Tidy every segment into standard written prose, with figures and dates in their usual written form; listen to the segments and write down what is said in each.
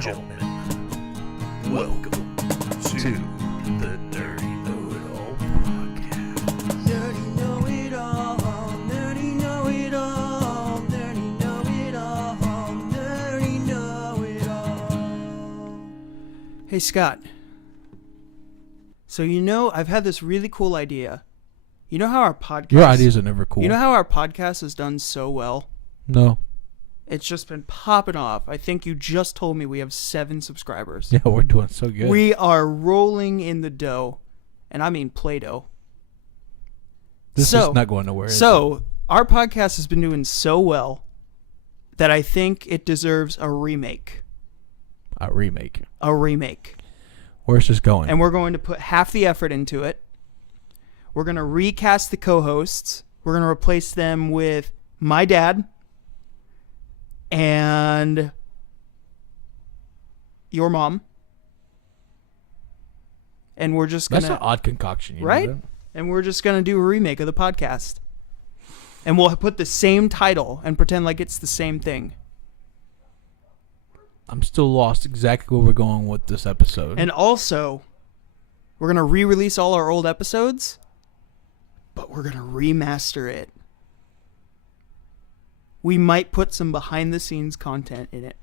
gentlemen, welcome to the Nerdy Know-It-All Podcast. Nerdy know-it-all, nerdy know-it-all, nerdy know-it-all, nerdy know-it-all. Hey Scott, so I've had this really cool idea. You know how our podcast... Your ideas are never cool. You know how our podcast has done so well? No. It's just been popping off. I think you just told me we have 7 subscribers. Yeah, we're doing so good. We are rolling in the dough. And I mean Play-Doh. This is not going nowhere. So, our podcast has been doing so well that I think it deserves a remake. A remake. A remake. Where's this going? And we're going to put half the effort into it. We're going to recast the co-hosts. We're going to replace them with my dad and your mom. And we're just going to... That's an odd concoction. Right? And we're just going to do a remake of the podcast. And we'll put the same title and pretend like it's the same thing. I'm still lost exactly where we're going with this episode. And also, we're going to re-release all our old episodes, but we're going to remaster it. We might put some behind-the-scenes content in it.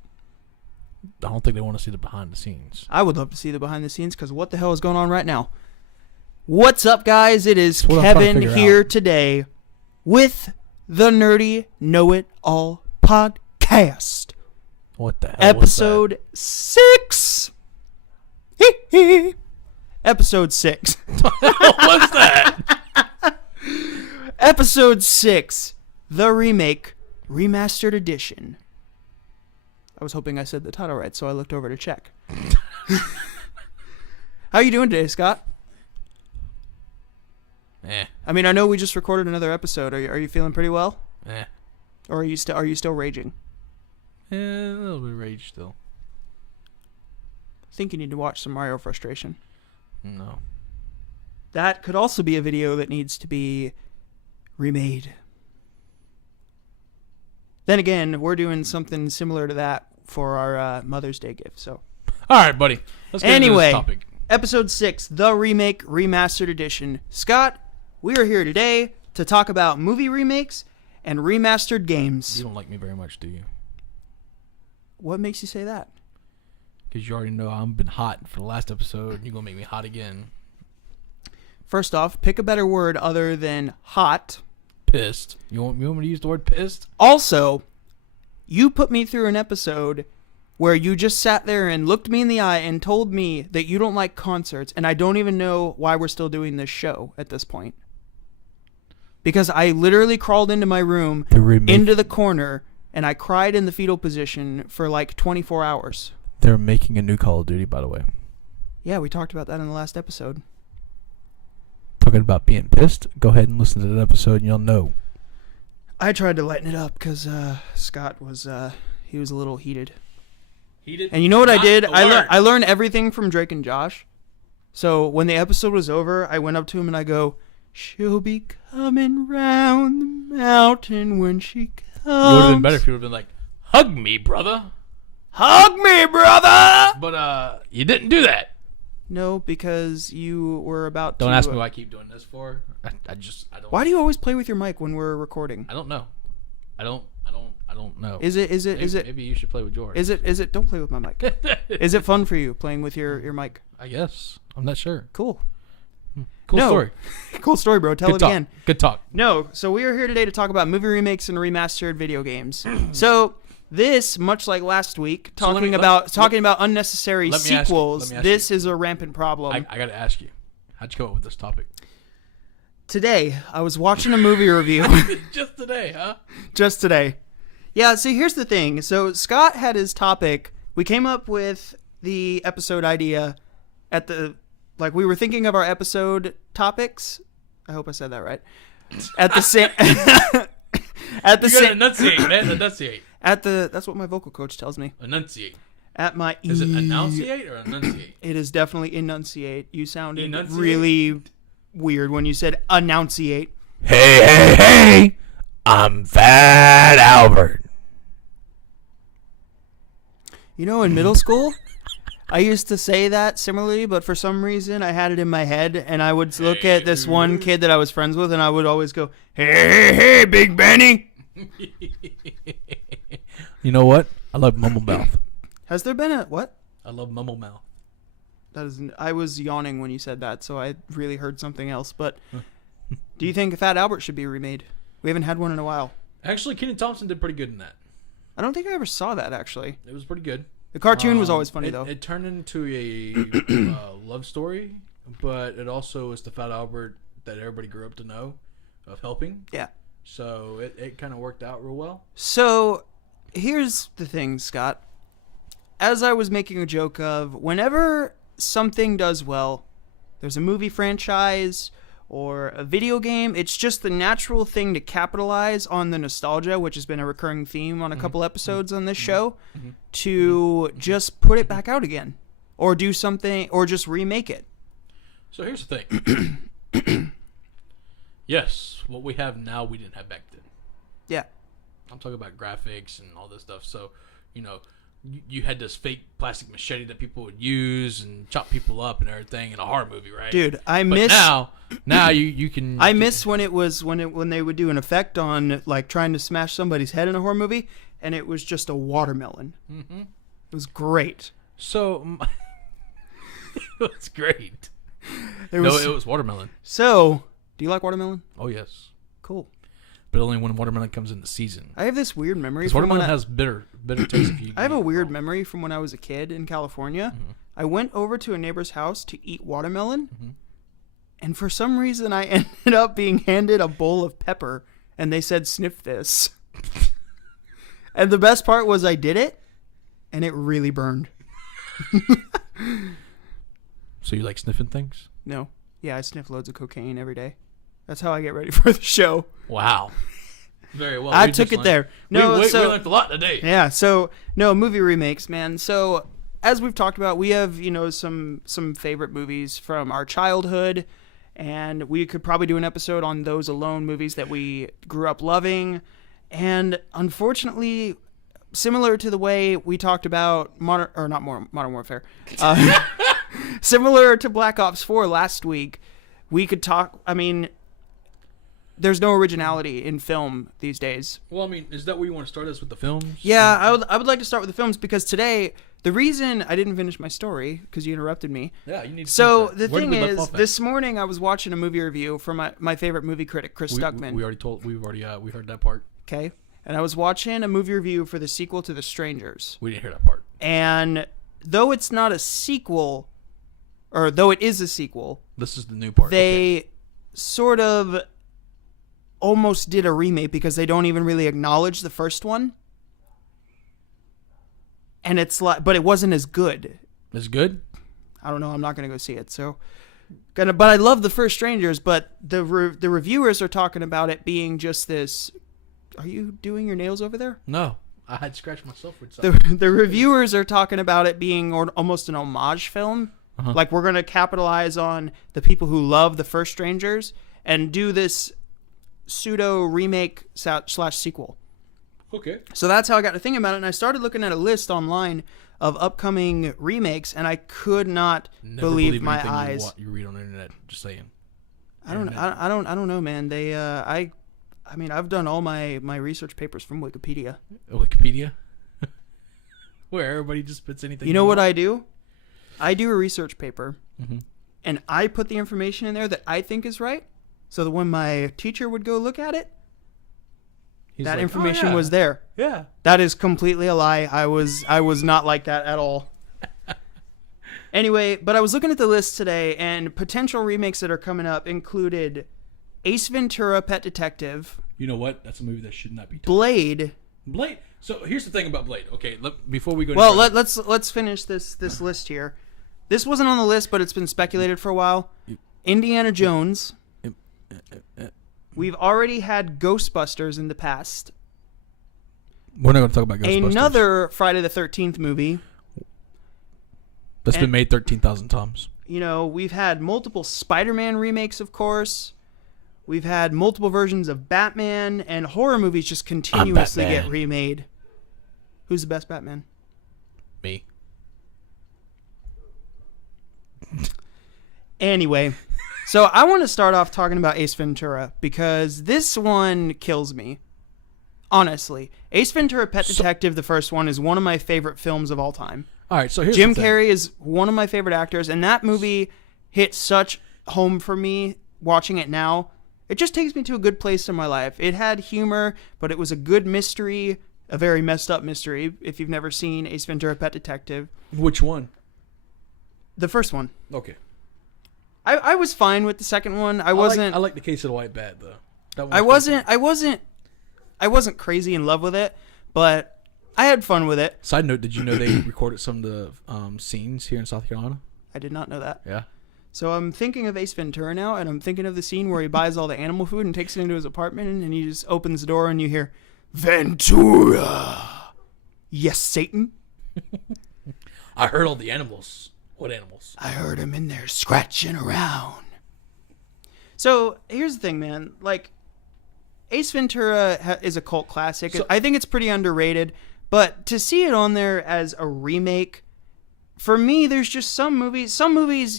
I don't think they want to see the behind the scenes. I would love to see the behind-the-scenes, because what the hell is going on right now? What's up, guys? It is Kevin here today with the Nerdy Know-It-All Podcast. What the hell Episode 6. Episode 6. What's that? Episode 6. The Remake Remastered Edition. I was hoping I said the title right, so I looked over to check. How you doing today, Scott? I mean, I know we just recorded another episode. Are you feeling pretty well? Or are you still raging? A little bit of rage still. I think you need to watch some Mario Frustration. No. That could also be a video that needs to be remade. Then again, we're doing something similar to that for our Mother's Day gift. So, all right, buddy. Let's get into this topic. Episode 6, The Remake Remastered Edition. Scott, we are here today to talk about movie remakes and remastered games. You don't like me very much, do you? What makes you say that? Because you already know I've been hot for the last episode, and you're going to make me hot again. First off, pick a better word other than hot. Pissed. You want me to use the word pissed? Also, you put me through an episode where you just sat there and looked me in the eye and told me that you don't like concerts, and I don't even know why we're still doing this show at this point. Because I literally crawled into my room, into the corner, and I cried in the fetal position for like 24 hours. They're making a new Call of Duty, by the way. Yeah, we talked about that in the last episode. Talking about being pissed? Go ahead and listen to that episode and you'll know. I tried to lighten it up because Scott was he was a little heated. And you know what I did? I learned everything from Drake and Josh. So when the episode was over, I went up to him and I go, "She'll be coming round the mountain when she comes." It would have been better if you would have been like, "Hug me, brother." Hug me, brother! But you didn't do that. No, because you were about to... Don't ask me why I keep doing this for. I don't... Why do you always play with your mic when we're recording? I don't know. I don't know. Is it... Maybe you should play with yours. Is it... Don't play with my mic. Is it fun for you, playing with your mic? I guess. I'm not sure. Cool. Story. Cool story, bro. Tell it again. Good talk. No, so we are here today to talk about movie remakes and remastered video games. So... This, much like last week, talking about unnecessary sequels, this is a rampant problem. I got to ask you, how'd you come up with this topic? Today, I was watching a movie review. Just today, huh? Just today. Yeah, see, here's the thing. So, Scott had his topic. We came up with the episode idea at the... Like, we were thinking of our episode topics. I hope I said that right. At the same... You gotta enunciate, man. Enunciate. That's what my vocal coach tells me. Enunciate. Is it enunciate or enunciate? It is definitely enunciate. You sounded really weird when you said enunciate. Hey! I'm Fat Albert. You know, in middle school, I used to say that similarly, but for some reason I had it in my head, and I would look at this one kid that I was friends with, and I would always go, hey, Big Benny. You know what? I love Mumble Mouth. Has there been a, what? I love Mumble Mouth. That is, I was yawning when you said that, so I really heard something else. But do you think Fat Albert should be remade? We haven't had one in a while. Actually, Kenan Thompson did pretty good in that. I don't think I ever saw that, actually. It was pretty good. The cartoon was always funny, though. It turned into a love story, but it also is the Fat Albert that everybody grew up to know of helping. Yeah. So it kind of worked out real well. So here's the thing, Scott. As I was making a joke of, whenever something does well, there's a movie franchise or a video game, it's just the natural thing to capitalize on the nostalgia, which has been a recurring theme on a couple episodes on this show, to just put it back out again or do something or just remake it. So here's the thing. Yes, what we have now we didn't have back then. Yeah. I'm talking about graphics and all this stuff. So, you know, you had this fake plastic machete that people would use and chop people up and everything in a horror movie, right? Dude, I But miss now you can. I miss when it was when they would do an effect on like trying to smash somebody's head in a horror movie, and it was just a watermelon. Mm-hmm. It was great. So it was great. It was, it was watermelon. So, do you like watermelon? Oh yes, Cool. but only when watermelon comes in the season. I have this weird memory. Because From watermelon when has bitter taste. If you I have a eat it weird raw. memory from when I was a kid in California. I went over to a neighbor's house to eat watermelon, and for some reason I ended up being handed a bowl of pepper, and they said, "Sniff this." And the best part was I did it, and it really burned. So you like sniffing things? No. Yeah, I sniff loads of cocaine every day. That's how I get ready for the show. Wow. Very well. I We took just it learned- there. No, we so learned a lot today. yeah, so no movie remakes, man. So as we've talked about, we have some favorite movies from our childhood, and we could probably do an episode on those alone, movies that we grew up loving. And unfortunately, similar to the way we talked about Modern Warfare, similar to Black Ops 4 last week, we could talk. I mean, there's no originality in film these days. Well, I mean, is that where you want to start us with the films? Yeah, I would like to start with the films because today, the reason I didn't finish my story, because you interrupted me. Yeah, you need to So finish that. the Where did thing we left is, off at? this morning I was watching a movie review from my favorite movie critic, Chris Stuckman. We heard that part. Okay? And I was watching a movie review for the sequel to The Strangers. We didn't hear that part. And though it's not a sequel, or though it is a sequel, This is the new part. they sort of almost did a remake because they don't even really acknowledge the first one. And it's like, but it wasn't as good. It's good. I don't know. I'm not gonna go see it. So, but I love the first Strangers. But the reviewers are talking about it being just this. Are you doing your nails over there? No, I had scratched myself with something. The reviewers are talking about it being almost an homage film. Like we're gonna capitalize on the people who love the first Strangers and do this pseudo remake / sequel. Okay. So that's how I got to thinking about it, and I started looking at a list online of upcoming remakes, and I could not Never believe my anything eyes. You read on the internet. Just saying. I don't know, man. They I mean, I've done all my research papers from Wikipedia. Wikipedia. Where everybody just puts anything. You know what want. I do? I do a research paper, and I put the information in there that I think is right, so that when my teacher would go look at it, He's that like, information "Oh, yeah. was there. Yeah. That is completely a lie. I was not like that at all. Anyway, but I was looking at the list today, and potential remakes that are coming up included Ace Ventura: Pet Detective, You know what? That's a movie that should not be. Blade. Blade. So here's the thing about Blade. Okay, before we go. Well, any further- let's finish this list here. This wasn't on the list, but it's been speculated for a while. Indiana Jones. We've already had Ghostbusters in the past. We're not going to talk about Ghostbusters. Another Friday the 13th movie. That's been made 13,000 times. You know, we've had multiple Spider-Man remakes, of course. We've had multiple versions of Batman, and horror movies just continuously Batman. get remade. Who's the best Batman? Me. Anyway, so I want to start off talking about Ace Ventura because this one kills me. Honestly, Ace Ventura: Pet Detective, the first one, is one of my favorite films of all time. All right, so here's Jim the thing. Carrey is one of my favorite actors, and that movie hit such home for me watching it now. It just takes me to a good place in my life. It had humor, but it was a good mystery, a very messed up mystery, if you've never seen Ace Ventura: Pet Detective. Which one? The first one. Okay. I was fine with the second one. I like the Case of the White Bat though. That one I was wasn't crazy in love with it, but I had fun with it. Side note: did you know they recorded some of the scenes here in South Carolina? I did not know that. Yeah. So I'm thinking of Ace Ventura now, and I'm thinking of the scene where he buys all the animal food and takes it into his apartment, and he just opens the door, and you hear, Ventura! Yes, Satan? I heard all the animals. What animals? I heard him in there scratching around. So here's the thing, man. Like, Ace Ventura is a cult classic. So, I think it's pretty underrated, but to see it on there as a remake, for me, there's just some movies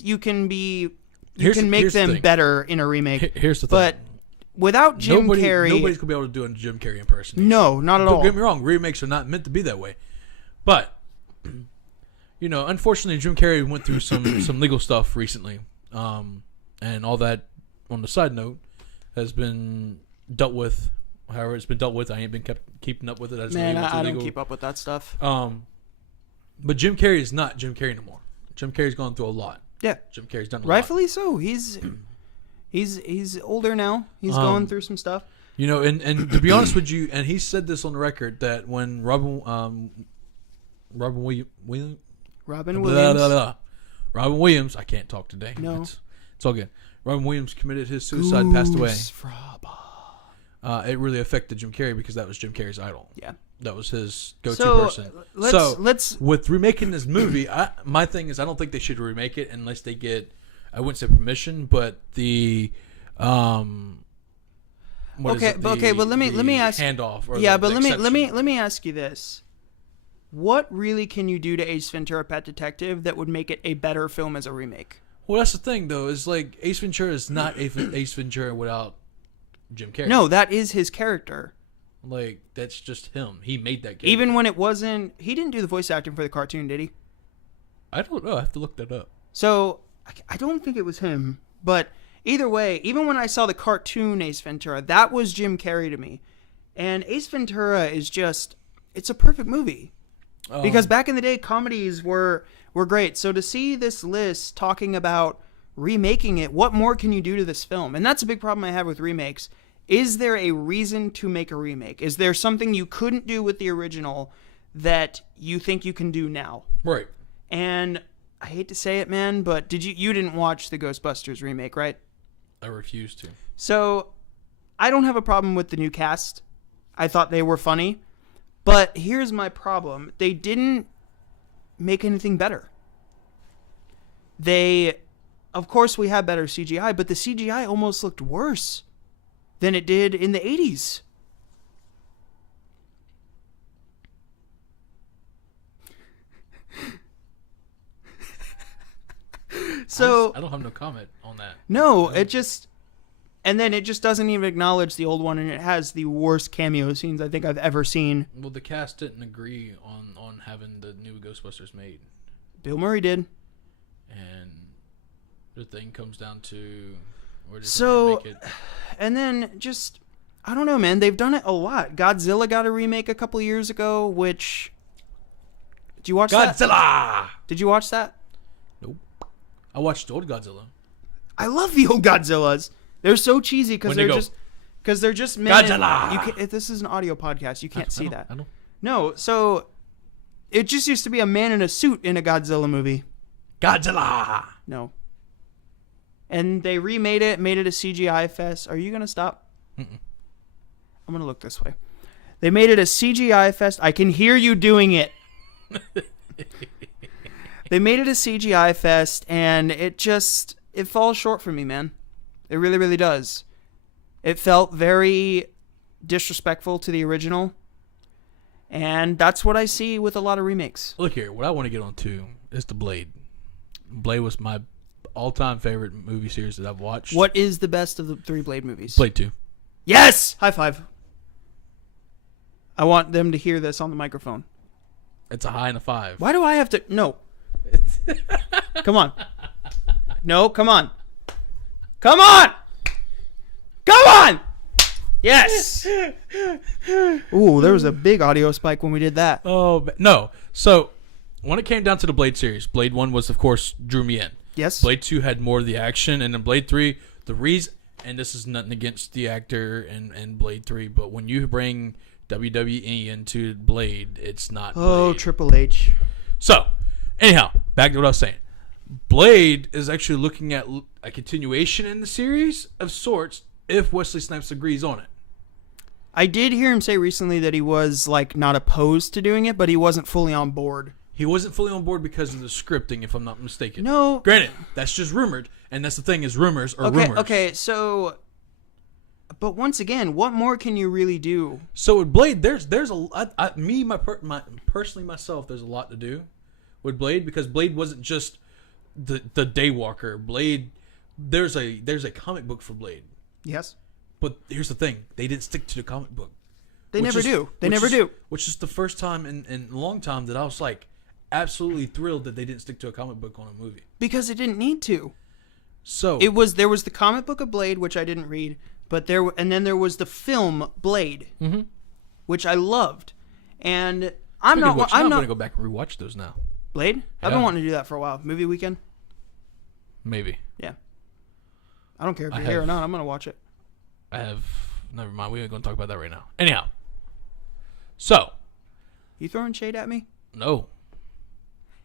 you can make them better in a remake. Here's the thing. But without Jim Carrey, nobody's gonna be able to do a Jim Carrey impersonation. No, not at all. Don't get me wrong. Remakes are not meant to be that way, but unfortunately, Jim Carrey went through some legal stuff recently, and all that. On the side note, has been dealt with. However, it's been dealt with. I ain't been keeping up with it. I don't keep up with that stuff. But Jim Carrey is not Jim Carrey no more. Jim Carrey's gone through a lot. Yeah, Jim Carrey's done a rightfully lot. so. He's older now. He's going through some stuff. And to be honest with you, and he said this on the record that when Robin Williams, I can't talk today. No, it's all good. Robin Williams committed his suicide, passed away. It really affected Jim Carrey because that was Jim Carrey's idol. Yeah. That was his go-to person. Let's with remaking this movie, my thing is I don't think they should remake it unless they get, I wouldn't say permission, but the but let me ask handoff. Or let me ask you this: what really can you do to Ace Ventura: Pet Detective that would make it a better film as a remake? Well, that's the thing, though. Is like Ace Ventura is not Ace Ventura without Jim Carrey. No, that is his character. Like, that's just him. He made that character. Even when it wasn't... He didn't do the voice acting for the cartoon, did he? I don't know. I have to look that up. So, I don't think it was him. But either way, even when I saw the cartoon Ace Ventura, that was Jim Carrey to me. And Ace Ventura is just... It's a perfect movie. Because back in the day, comedies were great. So to see this list talking about remaking it, what more can you do to this film? And that's a big problem I have with remakes. Is there a reason to make a remake? Is there something you couldn't do with the original that you think you can do now? Right. And I hate to say it, man, but you didn't watch the Ghostbusters remake, right? I refuse to. So I don't have a problem with the new cast. I thought they were funny. But here's my problem. They didn't make anything better. Of course, we have better CGI, but the CGI almost looked worse than it did in the 80s. So I don't have no comment on that. No, it just doesn't even acknowledge the old one, and it has the worst cameo scenes I think I've ever seen. Well, the cast didn't agree on having the new Ghostbusters made. Bill Murray did. And the thing comes down to where does so, make it? And then just, I don't know, man. They've done it a lot. Godzilla got a remake a couple years ago, which... Did you watch that? Godzilla! Did you watch that? Nope. I watched old Godzilla. I love the old Godzillas. They're so cheesy because they're just men. Godzilla! This is an audio podcast. You can't see that. I know. No, so it just used to be a man in a suit in a Godzilla movie. Godzilla! No. And they remade it, made it a CGI fest. Are you going to stop? Mm-mm. I'm going to look this way. They made it a CGI fest. I can hear you doing it. They made it a CGI fest, and it falls short for me, man. It really, really does. It felt very disrespectful to the original, and that's what I see with a lot of remakes. Look here, what I want to get on to is the Blade. Blade was my all-time favorite movie series that I've watched. What is the best of the 3 Blade movies? Blade 2. Yes! High five. I want them to hear this on the microphone. It's a high and a 5. Why do I have to... No. Come on. No, come on. Come on! Come on! Yes! Ooh, there was a big audio spike when we did that. Oh, no. So, when it came down to the Blade series, Blade 1 was, of course, drew me in. Yes. Blade 2 had more of the action, and in Blade 3, the reason... And this is nothing against the actor in Blade 3, but when you bring WWE into Blade, it's not Oh, Blade. Triple H. So, anyhow, back to what I was saying. Blade is actually looking at a continuation in the series of sorts if Wesley Snipes agrees on it. I did hear him say recently that he was, like, not opposed to doing it, but he wasn't fully on board. He wasn't fully on board because of the scripting, if I'm not mistaken. No. Granted, that's just rumored, and that's the thing is rumors are Okay, rumors. okay, so... But once again, what more can you really do? So with Blade, there's personally myself, there's a lot to do with Blade because Blade wasn't just the Daywalker. Blade, there's a comic book for Blade. Yes. But here's the thing: they didn't stick to the comic book. They never do. They never do. Which is the first time in a long time that I was like absolutely thrilled that they didn't stick to a comic book on a movie. Because it didn't need to. So There was the comic book of Blade, which I didn't read, but then there was the film Blade, which I loved, and I'm not going to go back and rewatch those now. Blade. I've Yeah. been wanting to do that for a while. Movie weekend. Maybe Yeah. I don't care if I you're here or have- not. I'm gonna watch it. I have. Never mind. We ain't going to talk about that right now. Anyhow, so You throwing shade at me? no.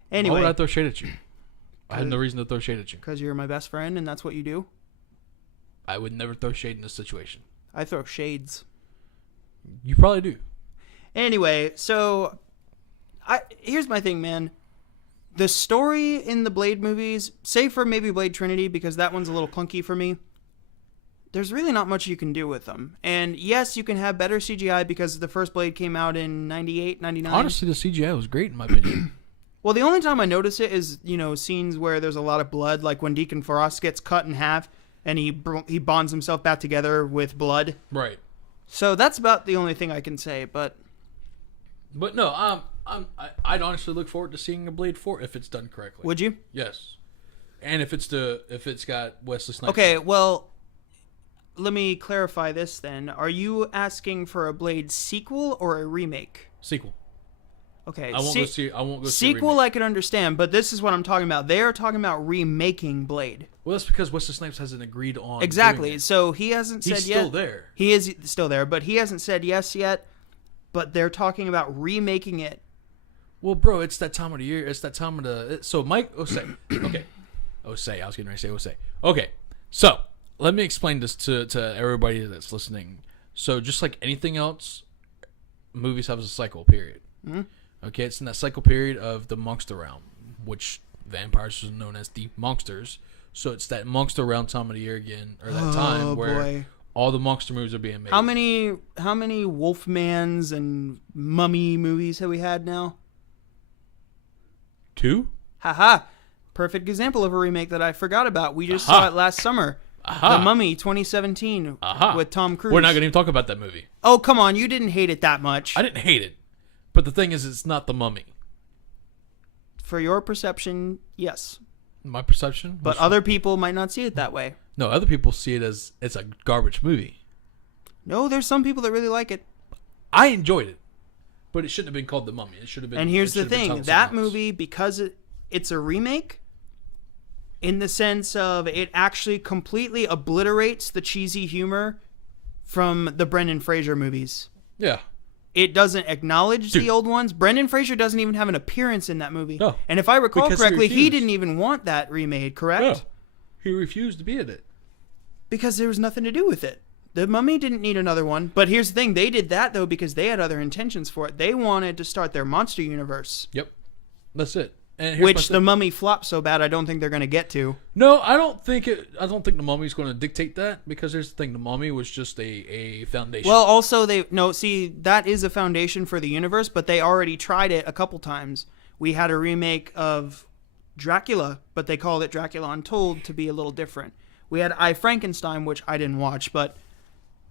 Why Anyway, would I throw shade at you? I have no reason to throw shade at you. because you're my best friend and that's what you do. I would never throw shade in this situation. I throw shades. You probably do. Anyway, so here's my thing, man. The story in the Blade movies, save for maybe Blade Trinity, because that one's a little clunky for me, there's really not much you can do with them. And yes, you can have better CGI because the first Blade came out in 98, 99. Honestly, the CGI was great in my opinion. Well, the only time I notice it is, scenes where there's a lot of blood, like when Deacon Frost gets cut in half and he bonds himself back together with blood. Right. So that's about the only thing I can say, but no, I'd honestly look forward to seeing a Blade 4 if it's done correctly. would you? Yes. And if it's got Wesley Snipes. Okay, well, let me clarify this then. Are you asking for a Blade sequel or a remake? Sequel. Okay, I won't go see sequel. remake. I can understand, but this is what I'm talking about. They are talking about remaking Blade. Well, that's because Wesley Snipes hasn't agreed on Exactly. doing it. So he hasn't said He's yet. still there. He is still there, but he hasn't said yes yet. But they're talking about remaking it. Well, bro, it's that time of the year. It's that time of the. So Mike Osei. Okay. Osei. I was getting ready to say Osei. Okay. So let me explain this to everybody that's listening. So just like anything else, movies have a cycle period. Mm-hmm. Okay, it's in that cycle period of the monster realm, which vampires are known as the monsters. So it's that monster realm time of the year again, or that time where boy. all the monster movies are being made. How many Wolfmans and Mummy movies have we had now? 2? Haha. Perfect example of a remake that I forgot about. We just saw it last summer. Aha. The Mummy 2017 with Tom Cruise. We're not going to even talk about that movie. Oh, come on. You didn't hate it that much. I didn't hate it. But the thing is, it's not the Mummy. For your perception, yes. My perception? But other people might not see it that way. No, other people see it as it's a garbage movie. No, there's some people that really like it. I enjoyed it. But it shouldn't have been called The Mummy. It should have been. And here's it the should have been thing. titled That something else. movie, because it's a remake, in the sense of it actually completely obliterates the cheesy humor from the Brendan Fraser movies. Yeah. It doesn't acknowledge Dude. the old ones. Brendan Fraser doesn't even have an appearance in that movie. No. And if I recall Because he correctly, he refused. didn't even want that remade, correct? Yeah. He refused to be in it. Because there was nothing to do with it. The Mummy didn't need another one. But here's the thing. They did that, though, because they had other intentions for it. They wanted to start their monster universe, Yep. That's it. And here's my which thing. the Mummy flopped so bad I don't think they're going to get to. No, I don't think the Mummy's going to dictate that because here's the thing: the Mummy was just a foundation. Well, also, that is a foundation for the universe, but they already tried it a couple times. We had a remake of Dracula, but they called it Dracula Untold to be a little different. We had I, Frankenstein, which I didn't watch, but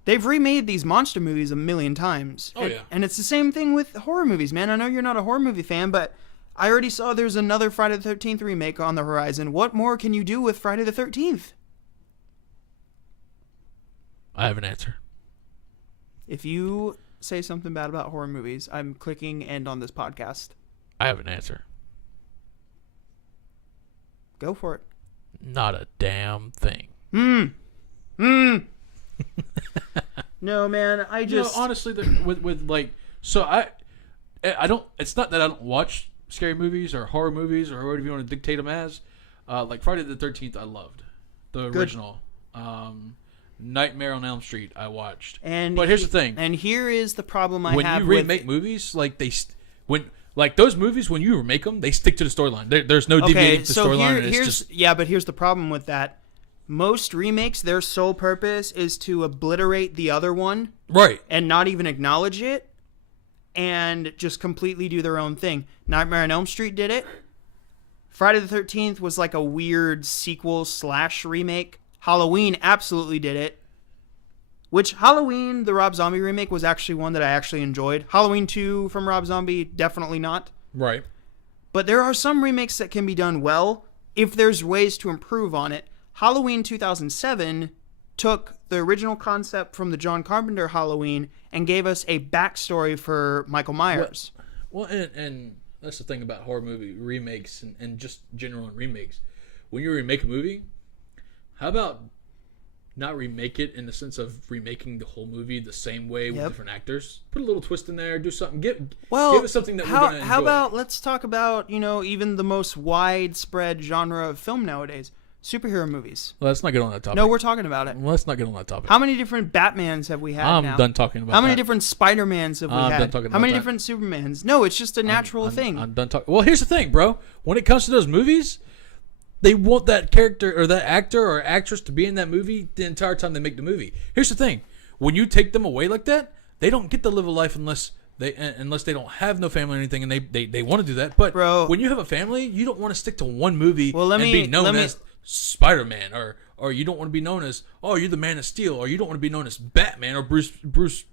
they've remade these monster movies a million times. Oh, yeah. And it's the same thing with horror movies, man. I know you're not a horror movie fan, but I already saw there's another Friday the 13th remake on the horizon. What more can you do with Friday the 13th? I have an answer. If you say something bad about horror movies, I'm clicking end on this podcast. I have an answer. Go for it. Not a damn thing. No, man, I just... No, honestly, with like... So I don't... It's not that I don't watch scary movies or horror movies or whatever you want to dictate them as. Like Friday the 13th, I loved. The original. Nightmare on Elm Street, I watched. But here's the thing. And here is the problem I have when you remake movies, like like those movies, when you remake them, they stick to the storyline. There's no deviating the storyline. But here's the problem with that. Most remakes, their sole purpose is to obliterate the other one, right, and not even acknowledge it, and just completely do their own thing. Nightmare on Elm Street did it. Friday the 13th was like a weird sequel / remake. Halloween absolutely did it. Which Halloween, the Rob Zombie remake, was actually one that I actually enjoyed. Halloween 2 from Rob Zombie, definitely not. Right. But there are some remakes that can be done well if there's ways to improve on it. Halloween 2007 took the original concept from the John Carpenter Halloween and gave us a backstory for Michael Myers. Well, and that's the thing about horror movie remakes and just general remakes. When you remake a movie, how about not remake it in the sense of remaking the whole movie the same way with different actors? Put a little twist in there, do something. Give us something that we're going to enjoy. How about, let's talk about, even the most widespread genre of film nowadays. Superhero movies. Well, let's not get on that topic. No, we're talking about it. Well, let's not get on that topic. How many different Batmans have we had now? I'm done talking about How many different Spider-Mans have we had? Done talking about How many that. different Supermans? No, it's just a natural thing. I'm done talking. Well, here's the thing, bro. When it comes to those movies, they want that character or that actor or actress to be in that movie the entire time they make the movie. Here's the thing. When you take them away like that, they don't get to live a life unless they don't have no family or anything, and they want to do that. But bro, when you have a family, you don't want to stick to one movie and be known as Spider-Man, or you don't want to be known as, oh, you're the Man of Steel, or you don't want to be known as Batman or Bruce.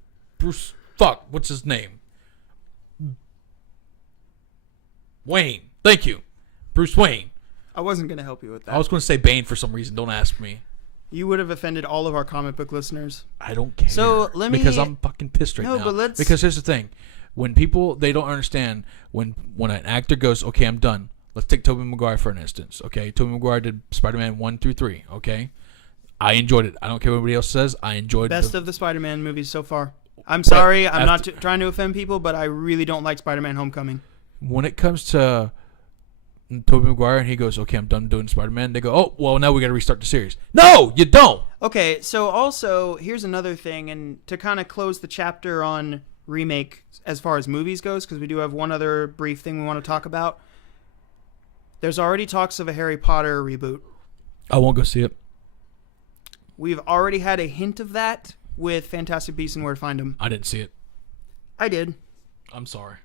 Fuck, what's his name? Wayne. Thank you, Bruce Wayne. I wasn't going to help you with that. I was going to say Bane for some reason. Don't ask me. You would have offended all of our comic book listeners. I don't care. So because I'm fucking pissed right now. No, but because here's the thing: when people they don't understand when an actor goes, okay, I'm done. Let's take Tobey Maguire for an instance. Okay, Tobey Maguire did Spider-Man 1 through 3. Okay, I enjoyed it. I don't care what anybody else says. I enjoyed best of the Spider-Man movies so far. I'm sorry, I'm not trying to offend people, but I really don't like Spider-Man: Homecoming. When it comes to Tobey Maguire and he goes, okay, I'm done doing Spider-Man. They go, oh, well, now we got to restart the series. No, you don't. Okay, so also here's another thing, and to kind of close the chapter on remake as far as movies goes, because we do have one other brief thing we want to talk about. There's already talks of a Harry Potter reboot. I won't go see it. We've already had a hint of that with Fantastic Beasts and Where to Find Them. I didn't see it. I did. I'm sorry.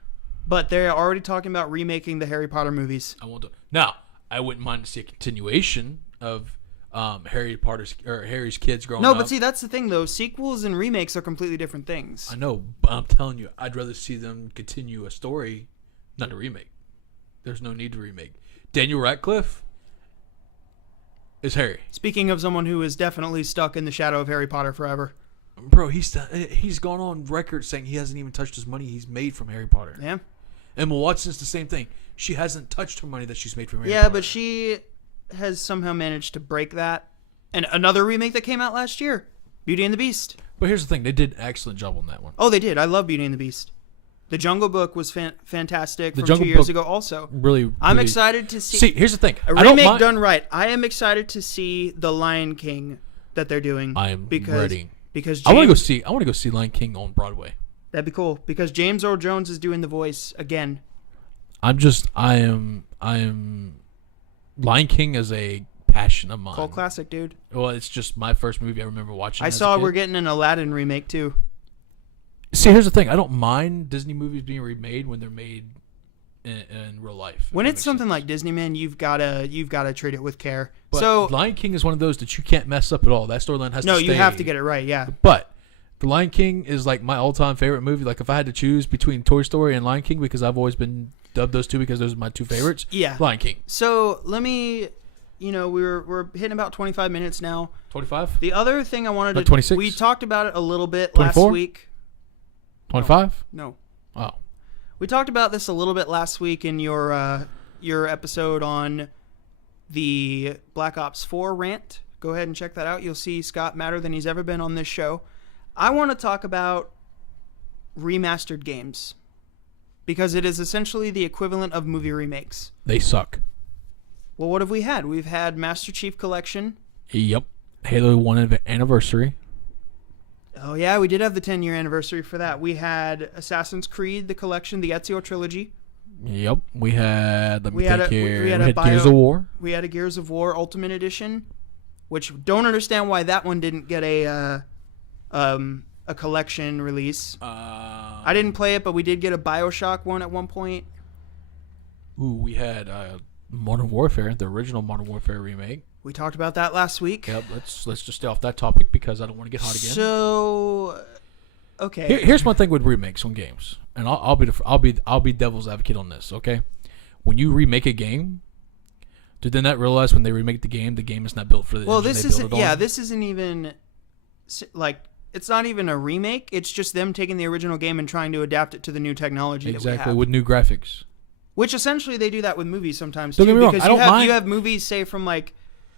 But they're already talking about remaking the Harry Potter movies. I won't do it. Now, I wouldn't mind to see a continuation of Harry's kids growing up. No, but see, that's the thing, though. Sequels and remakes are completely different things. I know, but I'm telling you, I'd rather see them continue a story, not a remake. There's no need to remake. Daniel Radcliffe is Harry. Speaking of someone who is definitely stuck in the shadow of Harry Potter forever. Bro, he's gone on record saying he hasn't even touched his money he's made from Harry Potter. Yeah. Emma Watson's the same thing. She hasn't touched her money that she's made from Harry Potter. Yeah, but she has somehow managed to break that. And another remake that came out last year, Beauty and the Beast. But here's the thing. They did an excellent job on that one. Oh, they did. I love Beauty and the Beast. The Jungle Book was fantastic from Jungle 2 years Book ago also. Really, I'm excited to see... See, here's the thing. A remake done right. I am excited to see The Lion King that they're doing. I am ready. Because I want to go see Lion King on Broadway. That'd be cool. Because James Earl Jones is doing the voice again. I am Lion King is a passion of mine. Cult classic, dude. Well, it's just my first movie I remember watching. I saw we're getting an Aladdin remake too. See, here's the thing. I don't mind Disney movies being remade when they're made in real life. When if that it's makes something sense. like Disney, man, you've gotta treat it with care. But So Lion King is one of those that you can't mess up at all. That storyline has no, to stay. you have to get it right. Yeah. But The Lion King is like my all-time favorite movie. Like if I had to choose between Toy Story and Lion King, because I've always been dubbed those two because those are my two favorites. Yeah. Lion King. So let me, we're hitting about 25 minutes now. 25? The other thing I wanted Like to 26? we talked about it a little bit 24? last week. 25? No. Oh. We talked about this a little bit last week in your episode on the Black Ops 4 rant. Go ahead and check that out. You'll see Scott madder than he's ever been on this show. I want to talk about remastered games because it is essentially the equivalent of movie remakes. They suck. Well, what have we had? We've had Master Chief Collection. Yep. Halo 1 Anniversary. Oh, yeah, we did have the 10-year anniversary for that. We had Assassin's Creed, the collection, the Ezio trilogy. Yep. We had, let me think here. We had Gears of War. We had a Gears of War Ultimate Edition, which don't understand why that one didn't get a collection release. I didn't play it, but we did get a BioShock one at one point. Ooh, we had Modern Warfare, the original Modern Warfare remake. We talked about that last week. Yep. Let's just stay off that topic because I don't want to get hot again. So, okay. Here's my thing with remakes on games, and I'll be devil's advocate on this. Okay, when you remake a game, did they not realize when they remake the game is not built for the Well, engine this they built isn't. it Yeah, on? this isn't even like it's not even a remake. It's just them taking the original game and trying to adapt it to the new technology that we Exactly, have. with new graphics. Which essentially they do that with movies sometimes Don't too. get me wrong, Because I don't mind. you have movies, say from like,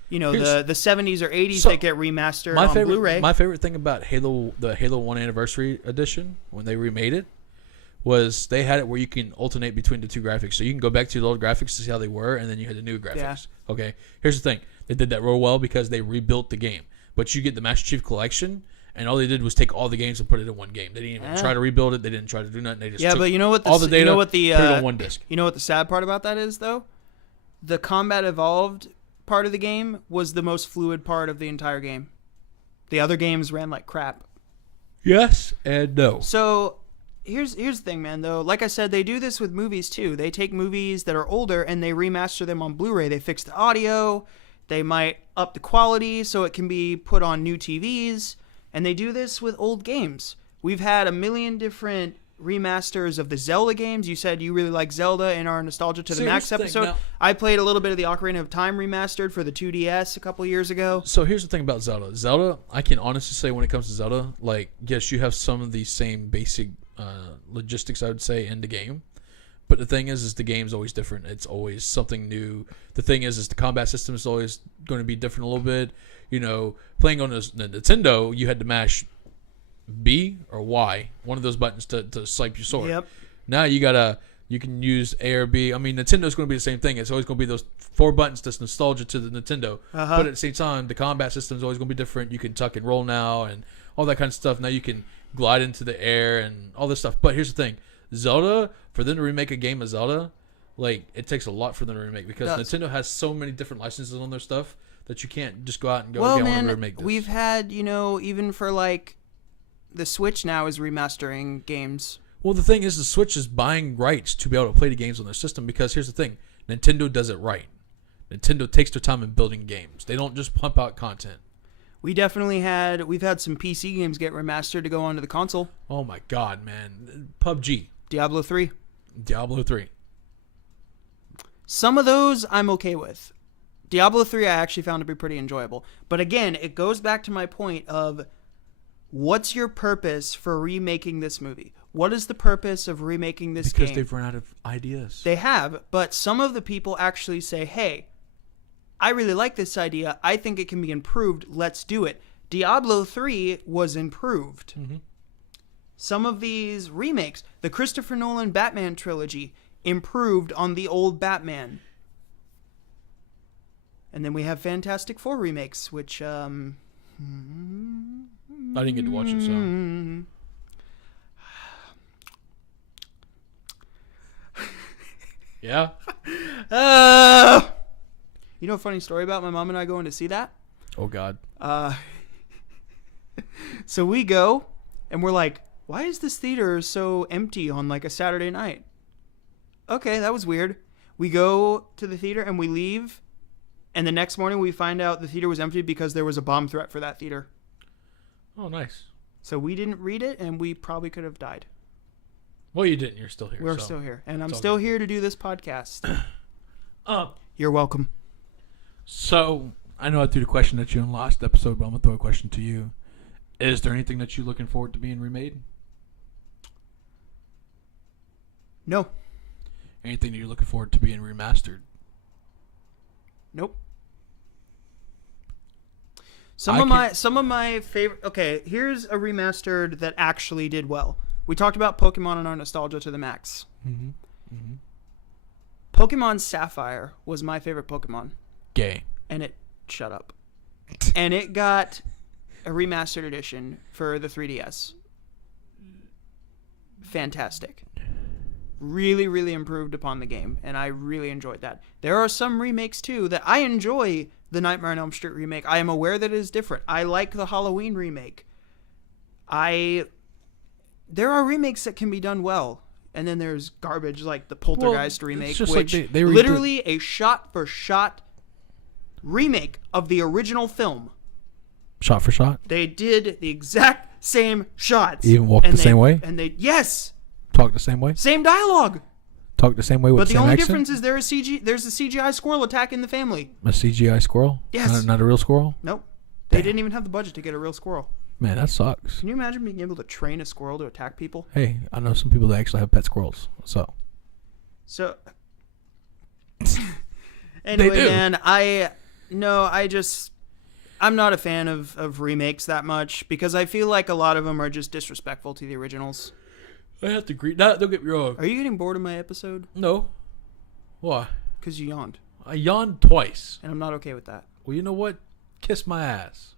Here's- the 70s or 80s So, that get remastered on Blu-ray. My favorite thing about the Halo 1 Anniversary Edition, when they remade it, was they had it where you can alternate between the two graphics. So you can go back to the old graphics to see how they were, and then you had the new graphics. Yeah. Okay, here's the thing. They did that real well because they rebuilt the game. But you get the Master Chief Collection, and all they did was take all the games and put it in one game. They didn't even try to rebuild it. They didn't try to do nothing. They just Yeah, took but you know what? all the data, put it on one disc. You know what the sad part about that is, though? The Combat Evolved part of the game was the most fluid part of the entire game. The other games ran like crap. Yes and no. So here's the thing, man, though. Like I said, they do this with movies too. They take movies that are older and they remaster them on Blu-ray. They fix the audio. They might up the quality so it can be put on new TVs. And they do this with old games. We've had a million different remasters of the Zelda games. You said you really like Zelda in our Nostalgia to the See, Max here's the thing, episode. now- I played a little bit of the Ocarina of Time remastered for the 2DS a couple years ago. So here's the thing about Zelda. Zelda, I can honestly say when it comes to Zelda, like, yes, you have some of the same basic logistics, I would say, in the game. But the thing is the game's always different. It's always something new. The thing is the combat system is always going to be different a little bit. Playing on the Nintendo, you had to mash B or Y, one of those buttons to swipe your sword. Yep. Now you can use A or B. I mean, Nintendo's going to be the same thing. It's always going to be those 4 buttons that's nostalgia to the Nintendo. Uh-huh. But at the same time, the combat system is always going to be different. You can tuck and roll now and all that kind of stuff. Now you can glide into the air and all this stuff. But here's the thing. Zelda, for them to remake a game of Zelda, like, it takes a lot for them to remake because Nintendo has so many different licenses on their stuff that you can't just go out and go, Well, okay, I want to man, remake this. we've had, even for like the Switch now is remastering games. Well, the thing is, the Switch is buying rights to be able to play the games on their system because here's the thing. Nintendo does it right. Nintendo takes their time in building games. They don't just pump out content. We've had some PC games get remastered to go onto the console. Oh my god, man. PUBG. Diablo 3. Diablo 3. Some of those I'm okay with. Diablo 3 I actually found to be pretty enjoyable. But again, it goes back to my point of what's your purpose for remaking this movie? What is the purpose of remaking this game? Because they've run out of ideas. They have, but some of the people actually say, hey, I really like this idea. I think it can be improved. Let's do it. Diablo 3 was improved. Mm-hmm. Some of these remakes, the Christopher Nolan Batman trilogy, improved on the old Batman. And then we have Fantastic Four remakes, which I didn't get to watch it, so. Yeah? You know a funny story about my mom and I going to see that? Oh, God. So we go, and we're like, why is this theater so empty on like a Saturday night? okay, that was weird. We go to the theater and we leave, and the next morning we find out the theater was empty because there was a bomb threat for that theater. Oh, nice. So we didn't read it, and we probably could have died. Well, you didn't. You're still here. We're so. still here, and I'm all still good. here to do this podcast. Uh, You're welcome. So, I know I threw the question at you in the last episode, but I'm going to throw a question to you. Is there anything that you're looking forward to being remade? No. Anything that you're looking forward to being remastered? Nope. Some of my favorite. Okay, here's a remastered that actually did well. We talked about Pokemon and our nostalgia to the max. Mm-hmm. Mm-hmm. Pokemon Sapphire was my favorite Pokemon, Gay. and it shut up. And it got a remastered edition for the 3DS. Fantastic. Really, really improved upon the game, and I really enjoyed that. There are some remakes too that I enjoy. The Nightmare on Elm Street remake, I am aware that it is different. I like the Halloween remake. There are remakes that can be done well, and then there's garbage like the Poltergeist remake, just which like they literally a shot-for-shot remake of the original film. Shot for shot? They did the exact same shots. Even walk the same way? And yes, Talk the same way? same dialogue. Talk the same way with But the the same only accent? difference is there's a CGI squirrel attacking the family. A CGI squirrel? Yes. Not a real squirrel? Nope. They Damn. didn't even have the budget to get a real squirrel. Man, that sucks. Can you imagine being able to train a squirrel to attack people? Hey, I know some people that actually have pet squirrels. So, anyway, do. man, I'm not a fan of remakes that much because I feel like a lot of them are just disrespectful to the originals. I have to agree. Don't get me wrong. Are you getting bored of my episode? No. Why? Because you yawned, I yawned twice. and I'm not okay with that. Well, you know what? Kiss my ass.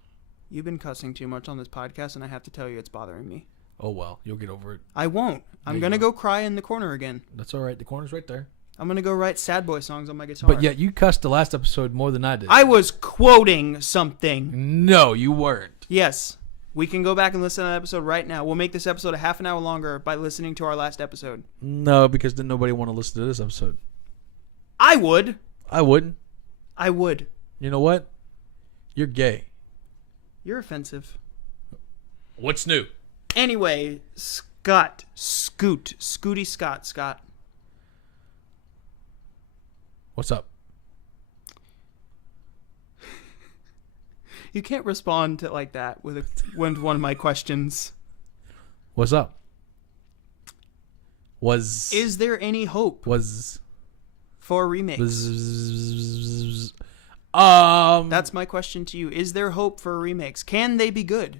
You've been cussing too much on this podcast, and I have to tell you it's bothering me. Oh, well. You'll get over it. I won't. I'm you going to won't. go cry in the corner again. That's all right. The corner's right there. I'm going to go write sad boy songs on my guitar. But yet you cussed the last episode more than I did. I was quoting something. No, you weren't. Yes. We can go back and listen to that episode right now. We'll make this episode a half an hour longer by listening to our last episode. No, because then nobody want to listen to this episode. I would. I wouldn't. I would. You know what? You're gay. You're offensive. What's new? Anyway, Scooty Scott. What's up? You can't respond to like that with one of my questions. What's up? Is there any hope for remakes? That's my question to you. Is there hope for remakes? Can they be good?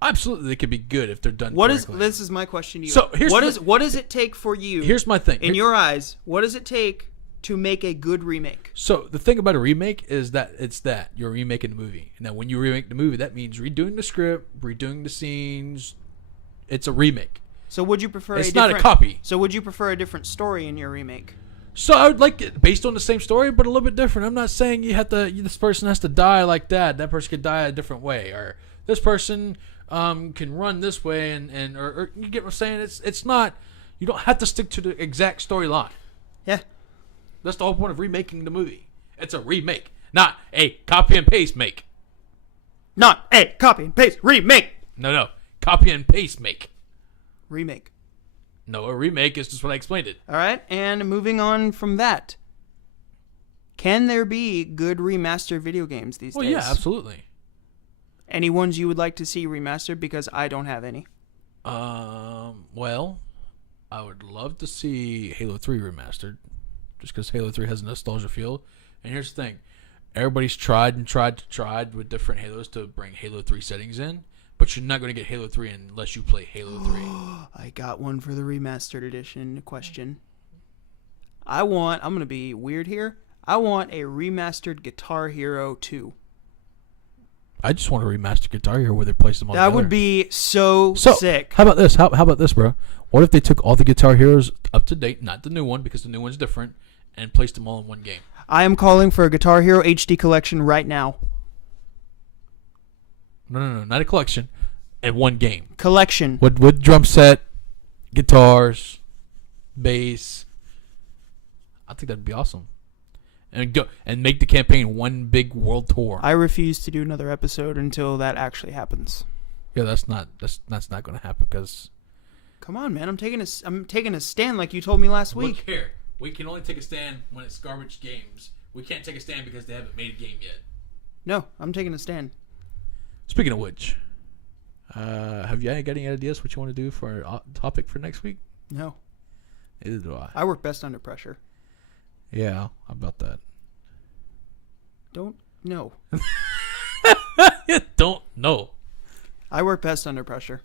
Absolutely, they could be good if they're done. This is my question to you. So what does it take for you? Here's my thing. In your eyes, what does it take to make a good remake? So the thing about a remake is that you're remaking the movie. Now, when you remake the movie, that means redoing the script, redoing the scenes. It's a remake. So would you prefer? It's not a copy. So would you prefer a different story in your remake? So I would like it based on the same story, but a little bit different. I'm not saying this person has to die like that. That person could die a different way, or this person can run this way, or you get what I'm saying? It's not. You don't have to stick to the exact storyline. Yeah. That's the whole point of remaking the movie. It's a remake, not a copy and paste make. Not a copy and paste remake. No, copy and paste make. Remake. No, a remake is just what I explained it. All right, and moving on from that, can there be good remastered video games these days? Well, yeah, absolutely. Any ones you would like to see remastered? Because I don't have any. Well, I would love to see Halo 3 remastered, just because Halo 3 has a nostalgia feel. And here's the thing. Everybody's tried with different Halos to bring Halo 3 settings in, but you're not going to get Halo 3 unless you play Halo 3. I got one for the remastered edition question. I'm going to be weird here. I want a remastered Guitar Hero 2. I just want a remastered Guitar Hero where they place them all That together. would be so sick. How about this? How about this, bro? What if they took all the Guitar Heroes up to date, not the new one, because the new one's different, and placed them all in one game? I am calling for a Guitar Hero HD collection right now. No, not a collection. In one game. Collection. With drum set, guitars, bass, I think that'd be awesome. And go and make the campaign one big world tour. I refuse to do another episode until that actually happens. Yeah, that's not going to happen because. Come on, man! I'm taking a stand like you told me last Look week. here, we can only take a stand when it's garbage games. We can't take a stand because they haven't made a game yet. No, I'm taking a stand. Speaking of which, have you got any ideas what you want to do for our topic for next week? No. Neither do I. I work best under pressure. Yeah, how about that? Don't know. Don't know. I work best under pressure.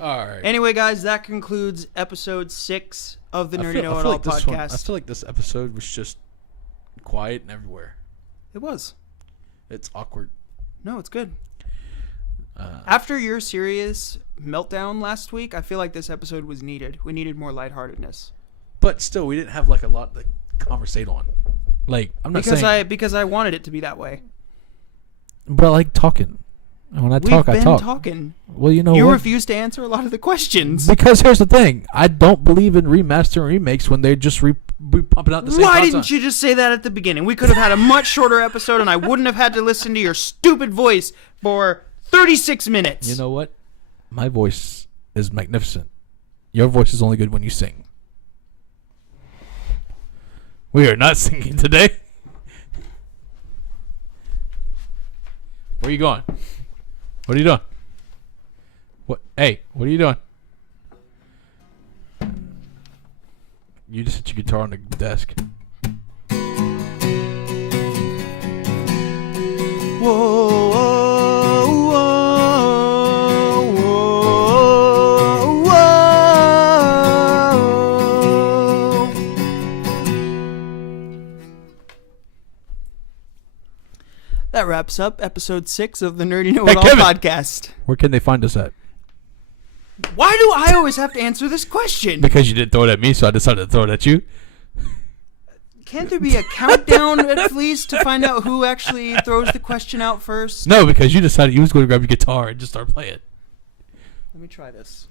All right. Anyway, guys, that concludes episode 6 of the Nerdy Know It All podcast. I feel like this episode was just quiet and everywhere. It was. It's awkward. No, it's good. After your serious meltdown last week, I feel like this episode was needed. We needed more lightheartedness. But still, we didn't have like a lot to conversate on. Like I'm not saying because I wanted it to be that way. But I like talking. And when I talk, We've I been talk. talking. Well, you know you what? refuse to answer a lot of the questions. Because here's the thing: I don't believe in remastering remakes when they just pumping out the same. Why didn't you just say that at the beginning? We could have had a much shorter episode, and I wouldn't have had to listen to your stupid voice for 36 minutes. You know what? My voice is magnificent. Your voice is only good when you sing. We are not singing today. Where are you going? What are you doing? What? Hey, what are you doing? You just hit your guitar on the desk. Whoa, whoa, whoa, whoa, whoa. That wraps up episode 6 of the Nerdy Know It All Kevin. podcast. Where can they find us at? Why do I always have to answer this question? Because you didn't throw it at me, so I decided to throw it at you. Can't there be a countdown at least to find out who actually throws the question out first? No, because you decided you was going to grab your guitar and just start playing. Let me try this.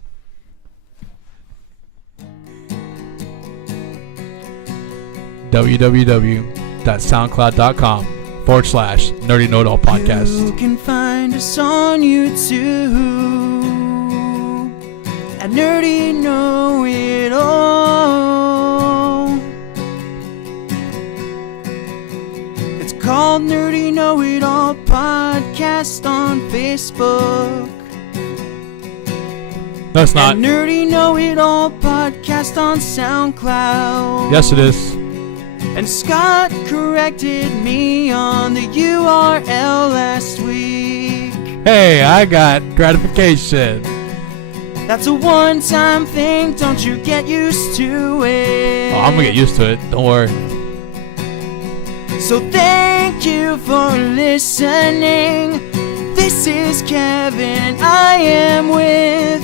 www.soundcloud.com/Nerdy Know It All podcast. You can find us on YouTube at Nerdy Know It All. It's called Nerdy Know It All podcast on Facebook. No, it's not. And Nerdy Know It All podcast on SoundCloud. Yes, it is. And Scott corrected me on the URL last week. Hey, I got gratification. That's a one-time thing, don't you get used to it. Oh, I'm going to get used to it. Don't worry. So thank you for listening. This is Kevin and I am with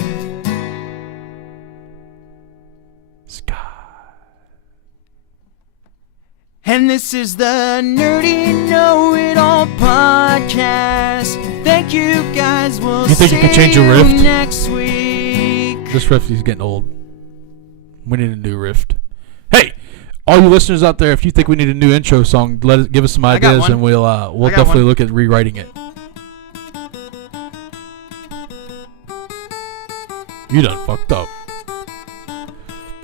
Scott. and this is the Nerdy Know It All podcast. Thank you guys. We'll You think you see can change your riff? next week. This riff is getting old. We need a new riff. Hey, all you listeners out there, if you think we need a new intro song, give us some I got ideas one. and we'll got definitely one. look at rewriting it. You done fucked up.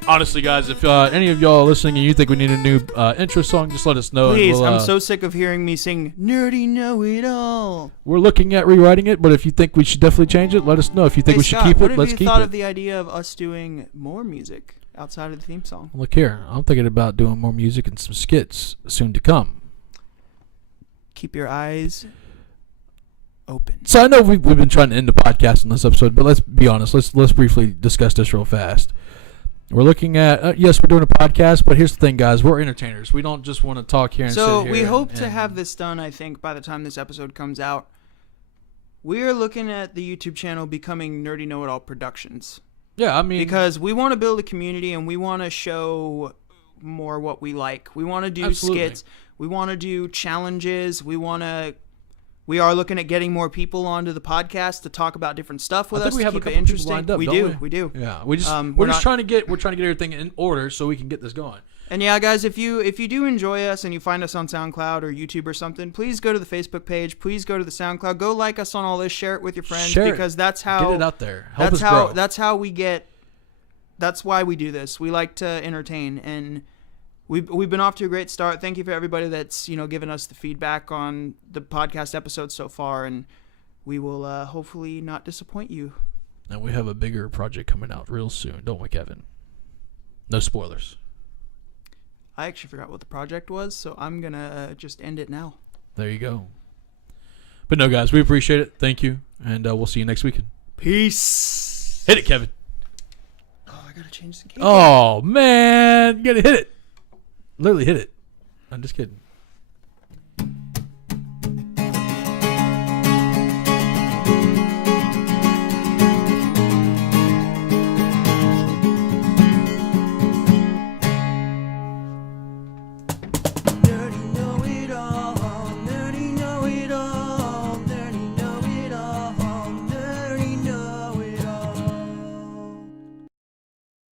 Honestly, guys, if any of y'all are listening and you think we need a new intro song, just let us know. Please, and we'll, I'm so sick of hearing me sing Nerdy Know It All. we're looking at rewriting it, but if you think we should definitely change it, let us know. If you think we should Scott, keep what it, have let's you keep thought it. of the idea of us doing more music outside of the theme song? Look here, I'm thinking about doing more music and some skits soon to come. Keep your eyes open. So I know we've been trying to end the podcast in this episode, but let's be honest. Let's briefly discuss this real fast. We're looking at yes, we're doing a podcast, but here's the thing, guys. We're entertainers. We don't just want to talk here and So sit here. we hope to and- have this done, I think, by the time this episode comes out. We're looking at the YouTube channel becoming Nerdy Know It All Productions. Yeah, I mean, Because we want to build a community and we want to show more what we like. We want to do Absolutely. skits. We want to do challenges. We are looking at getting more people onto the podcast to talk about different stuff with I think us we to have a keep it couple people interesting. lined up, we don't do. we? We do. yeah, we're we're just not- trying to get everything in order so we can get this going. And yeah, guys, if you do enjoy us and you find us on SoundCloud or YouTube or something, please go to the Facebook page. Please go to the SoundCloud. Go like us on all this. Share it with your friends because that's how get it out there. Help us grow. That's how we get. That's why we do this. We like to entertain, and we've been off to a great start. Thank you for everybody that's given us the feedback on the podcast episodes so far, and we will hopefully not disappoint you. And we have a bigger project coming out real soon, don't we, Kevin? No spoilers. I actually forgot what the project was, so I'm going to just end it now. There you go. But no, guys, we appreciate it. Thank you. And we'll see you next weekend. Peace. Hit it, Kevin. Oh, I got to change the game. Oh, man. You got to hit it. Literally hit it. I'm just kidding.